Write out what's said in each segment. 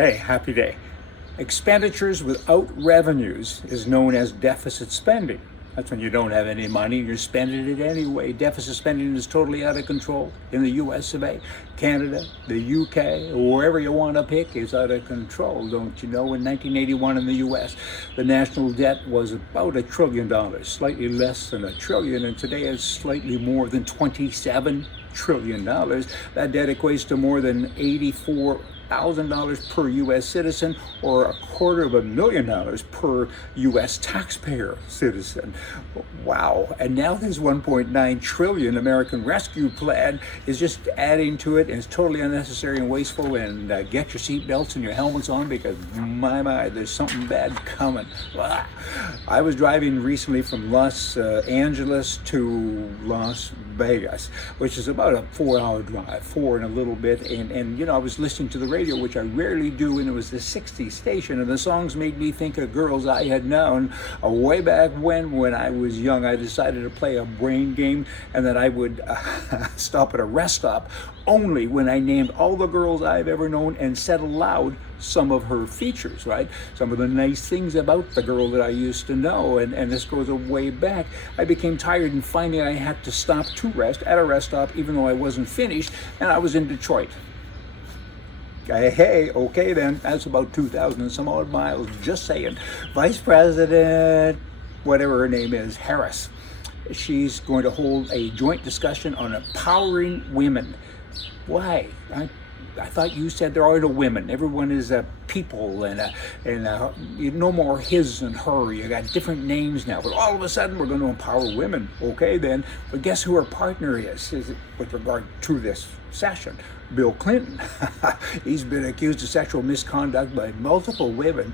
Hey, happy day. Expenditures without revenues is known as deficit spending. That's when you don't have any money and you're spending it anyway. Deficit spending is totally out of control in the US of A. Canada, the UK, wherever you want to pick is out of control. Don't you know? In 1981 in the US, the national debt was about $1 trillion, slightly less than $1 trillion, and today it's slightly more than $27 trillion. That debt equates to more than $84,000 per U.S. citizen, or $250,000 per U.S. taxpayer citizen. Wow. And now this 1.9 trillion American Rescue Plan is just adding to it, and it's totally unnecessary and wasteful. And get your seatbelts and your helmets on, because my, there's something bad coming. Wow. I was driving recently from Los Angeles to Las Vegas, which is about a 4-hour drive, 4 and a little bit. And you know, I was listening to the radio, which I rarely do, and it was the 60s station, and the songs made me think of girls I had known way back when I was young. I decided to play a brain game, and that I would stop at a rest stop only when I named all the girls I've ever known and said aloud some of her features, right? Some of the nice things about the girl that I used to know, and this goes a way back. I became tired, and finally I had to stop to rest at a rest stop, even though I wasn't finished, and I was in Detroit. Hey, okay then, that's about 2,000 and some odd miles, just saying. Vice President, whatever her name is, Harris, she's going to hold a joint discussion on empowering women. Why? I thought you said there are no women. Everyone is a people, and no more his and her. You got different names now, but all of a sudden we're going to empower women. Okay then, but guess who her partner is with regard to this session? Bill Clinton. He's been accused of sexual misconduct by multiple women,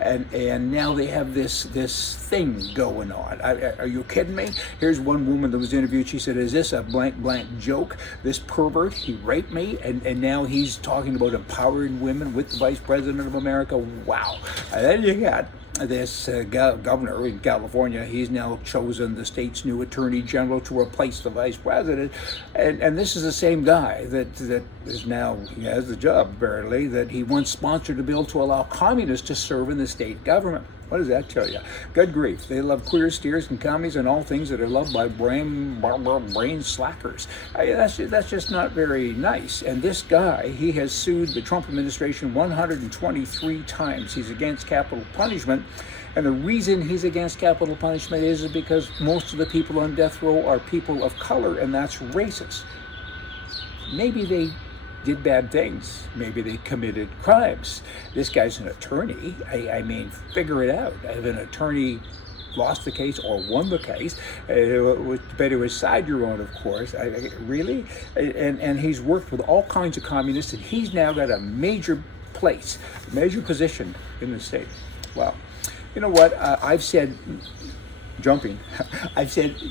and now they have this thing going on. Are you kidding me? Here's one woman that was interviewed. She said, "Is this a blank joke? This pervert, he raped me, and now he's talking about empowering women with the Vice President of America." Wow. And then you got this governor in California. He's now chosen the state's new attorney general to replace the vice president, and this is the same guy that is now, he has the job apparently, that he once sponsored a bill to allow communists to serve in the state government. What does that tell you? Good grief. They love queer steers and commies and all things that are loved by brain slackers. That's just not very nice. And this guy, he has sued the Trump administration 123 times. He's against capital punishment. And the reason he's against capital punishment is because most of the people on death row are people of color, and that's racist. Maybe they did bad things. Maybe they committed crimes. This guy's an attorney. I mean, figure it out. If an attorney lost the case or won the case, depending which side you're on, of course. Really? And he's worked with all kinds of communists, and he's now got a major place, major position in the state. Well, you know what? I've said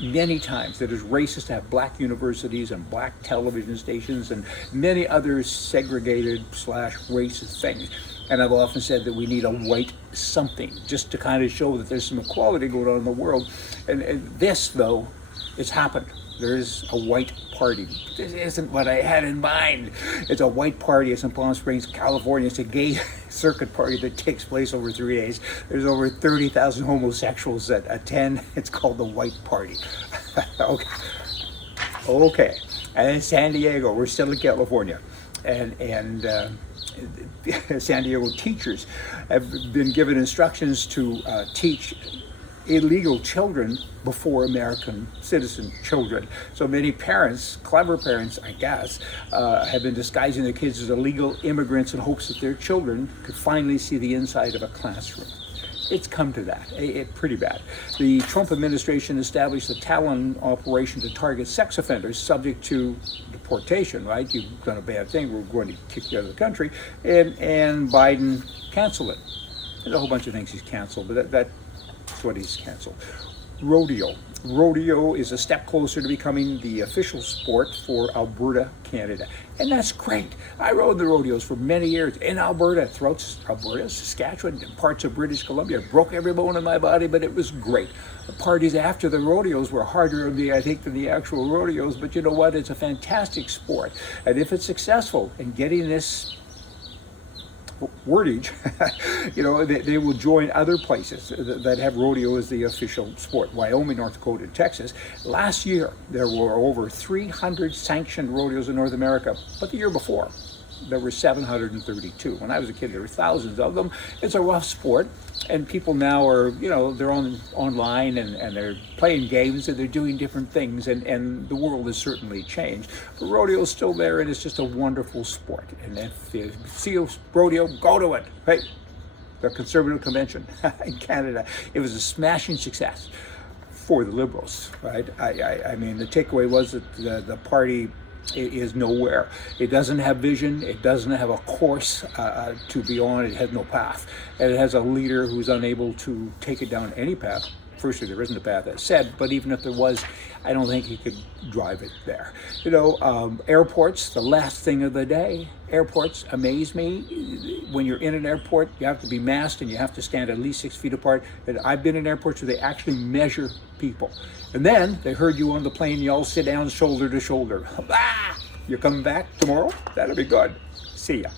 many times that it's racist to have black universities and black television stations and many other segregated / racist things. And I've often said that we need a white something just to kind of show that there's some equality going on in the world. And this, though, it's happened. There's a white party. This isn't what I had in mind. It's a white party. It's in Palm Springs, California. It's a gay circuit party that takes place over 3 days. There's over 30,000 homosexuals that attend. It's called the White Party. Okay. And in San Diego, we're still in California. And San Diego teachers have been given instructions to teach illegal children before American citizen children. So many parents, clever parents, I guess, have been disguising their kids as illegal immigrants in hopes that their children could finally see the inside of a classroom. It's come to that. Pretty bad. The Trump administration established a Talon operation to target sex offenders subject to deportation, right? You've done a bad thing, we're going to kick you out of the country. And Biden canceled it. There's a whole bunch of things he's canceled, but that's what he's canceled. Rodeo is a step closer to becoming the official sport for Alberta, Canada. And that's great. I rode the rodeos for many years in Alberta, throughout Alberta, Saskatchewan, and parts of British Columbia. I broke every bone in my body, but it was great. The parties after the rodeos were harder, I think, than the actual rodeos, but you know what? It's a fantastic sport. And if it's successful in getting this wordage, they will join other places that have rodeo as the official sport. Wyoming, North Dakota, and Texas. Last year, there were over 300 sanctioned rodeos in North America, but the year before, there were 732. When I was a kid, there were thousands of them. It's a rough sport, and people now are, they're online and they're playing games and they're doing different things, and the world has certainly changed. But rodeo is still there, and it's just a wonderful sport. And if you see a rodeo, go to it. Right? The Conservative Convention in Canada, it was a smashing success for the Liberals. Right? I mean, the takeaway was that the party is nowhere. It doesn't have vision. It doesn't have a course to be on. It has no path. And it has a leader who's unable to take it down any path. Firstly, there isn't a path, as said, but even if there was, I don't think he could drive it there. Airports, the last thing of the day. Airports amaze me. When you're in an airport, you have to be masked and you have to stand at least 6 feet apart. And I've been in airports where they actually measure people. And then they heard you on the plane, you all sit down shoulder to shoulder. Ah! You're coming back tomorrow? That'll be good. See ya.